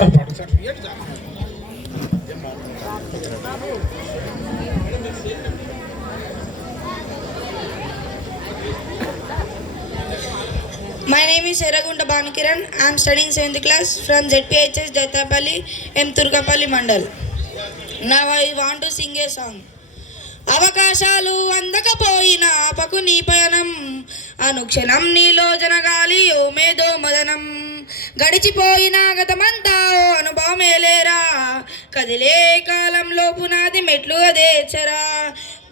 My name is Seragunda Bhanukiran. I am studying 7th class from ZPHS Dattapalli, M. Turkapalli Mandal. Now I want to sing a song. అవకాశాలు అందకపోయినా ఆపకు నీ పయనం, అనుక్షణం నీలో జనగాలి ఓ మేధో మదనం. గడిచిపోయిన గతమంతా ఓ అనుభవమేలేరా, కదిలే కాలంలో పునాది మెట్లు అదేచరా.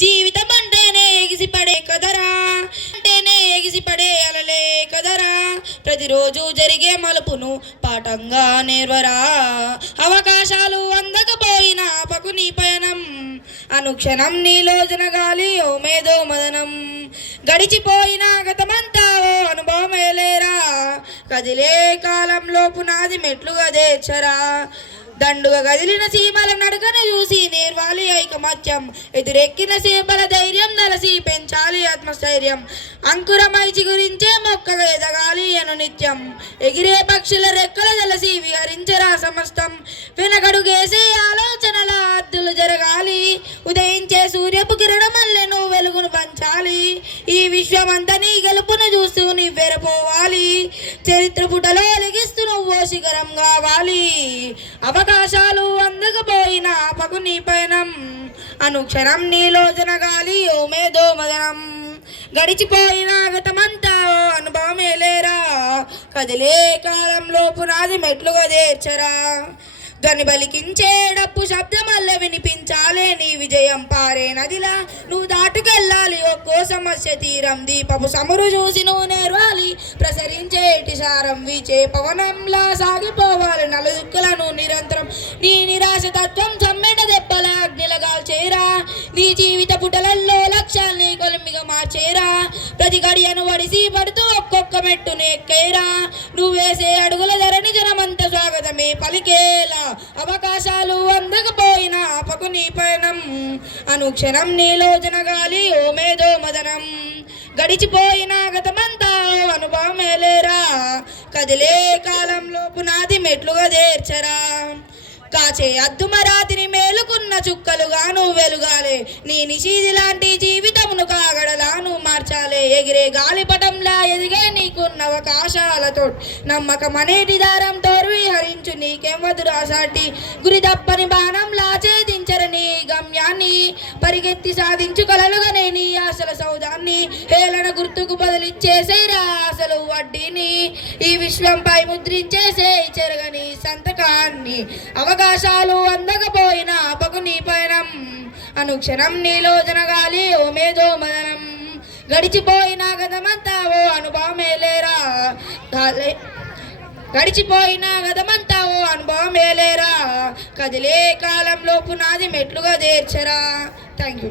జీవితం అంటేనే ఎగిసిపడే కదరా, అంటేనే ఎగిసిపడే అలలే కదరా. ప్రతిరోజు జరిగే మలుపును పాఠంగా నేర్వరా. అవకాశాలు అందకపోయినా ఆపకు నీ పయనం, అనుక్షణం నీలో జనగాలి ఓ మేధో మదనం. గడిచిపోయిన గతమంతా ఓ అనుభవమేలేరా, కదిలే కాలంలో పునాది మెట్లుగా దేర్చరా. దండుగా కదిలిన సీమల నడకను చూసి నేర్వాలి ఐకమత్యం, ఎదురెక్కిన సీమల ధైర్యం దలసి పెంచాలి ఆత్మస్థైర్యం. అంకురమై చిగురించే మొక్కగా ఎదగాలి అను నిత్యం, ఎగిరే పక్షుల రెక్కల దలసి విహరించరా సమస్తం. వెనకడుగేసే ఆలోచనల అద్దులు జరగాలి, ఉదయించే సూర్యపు కిరణమల్లెను వెలుగును పంచాలి. ఈ విశ్వమంతా నీ గెలుపును చూస్తూ నివ్వెరపోవాలి, చరిత్ర పుటలో వెలిగిస్తూ నువ్వో శిఖరం కావాలి. అవకాశాలు అందకపోయినా ఆపకు నీ పయనం, అనుక్షణం నీలో జనగాలి ఓ మేధో మదనం. గడిచిపోయిన గతమంతా ఓ అనుభవమేలేరా, కదిలే కాలంలో పునాది మెట్లుగా దేర్చరా. ధ్వని బలికించే డప్పు శబ్దమల్ల వినిపించాలే నీ విజయం పారే నదిలా నువ్వు దాటుకెళ్ళాలి. ఒక్కో సమస్య తీరం దీపపు సమురు చూసి నువ్వు నేర్వాలి, ప్రసరించేటి సారం వీచే పవనంలా సాగిపోవాలి నలుదిక్కులను నిరంతరం. నీ నిరాశ తత్వం చమ్మెట దెబ్బల అగ్నిలగాల్చేరా, నీ జీవిత పుటలల్లో లక్ష్యాల్ని కొలిమిగా మార్చేరా. ప్రతి గడియను వడిసి పడుతూ ఒక్కొక్క మెట్టును ఎక్కేరా, నువ్వు వేసే అడుగుల ధరని జనమంత స్వాగతమే పలికేలా. అవకాశాలు అందకపోయినా ఆపకు నీ పయనం, అనుక్షణం నీలో జనగాలి ఓ మేధో మదనం. గడిచిపోయిన గతమంతా అనుభవమేలేరా, కదిలే కాలంలో పునాది మెట్లుగా దేర్చరా. కాచే అద్దుమరాతిని మేలుకున్న చుక్కలుగా నువ్వు వెలుగాలే, నీ నిషీది లాంటి జీవితమును కాగడలా నువ్వు మార్చాలే. ఎగిరే గాలిపటంలా ఎదిగే నీకున్న అవకాశాలతో నమ్మకం అనేటి దారంతో విహరించు నీకేం వదురాసాటి. గురి తప్పని బాణంలా ఛేదించరని గమ్యాన్ని, పరిగెత్తి సాధించు కలలుగానే నీ ఆశల సౌదాన్ని. హేళన గుర్తుకు బదిలిచ్చేసేరా అసలు వడ్డీని, ఈ విశ్వంపై ముద్రించేసే చెరగని సంతకాన్ని. అవకాశాలు అందకపోయినా ఆపకు నీ పయనం, అనుక్షణం నీలో జనగాలి ఓ మేధో మదనం. గడిచిపోయిన గతమంతా ఓ అనుభవమేలేరా, గడిచిపోయిన గతమంతా ఓ అనుభవమేలేరా, కదిలే కాలంలో పునాది మెట్లుగా దేర్చరా. Thank you.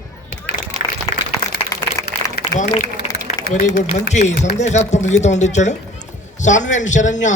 వెరీ గుడ్, మంచి సందేశాత్మక గీతం అందించాడు. సాన్వి అండ్ శరణ్య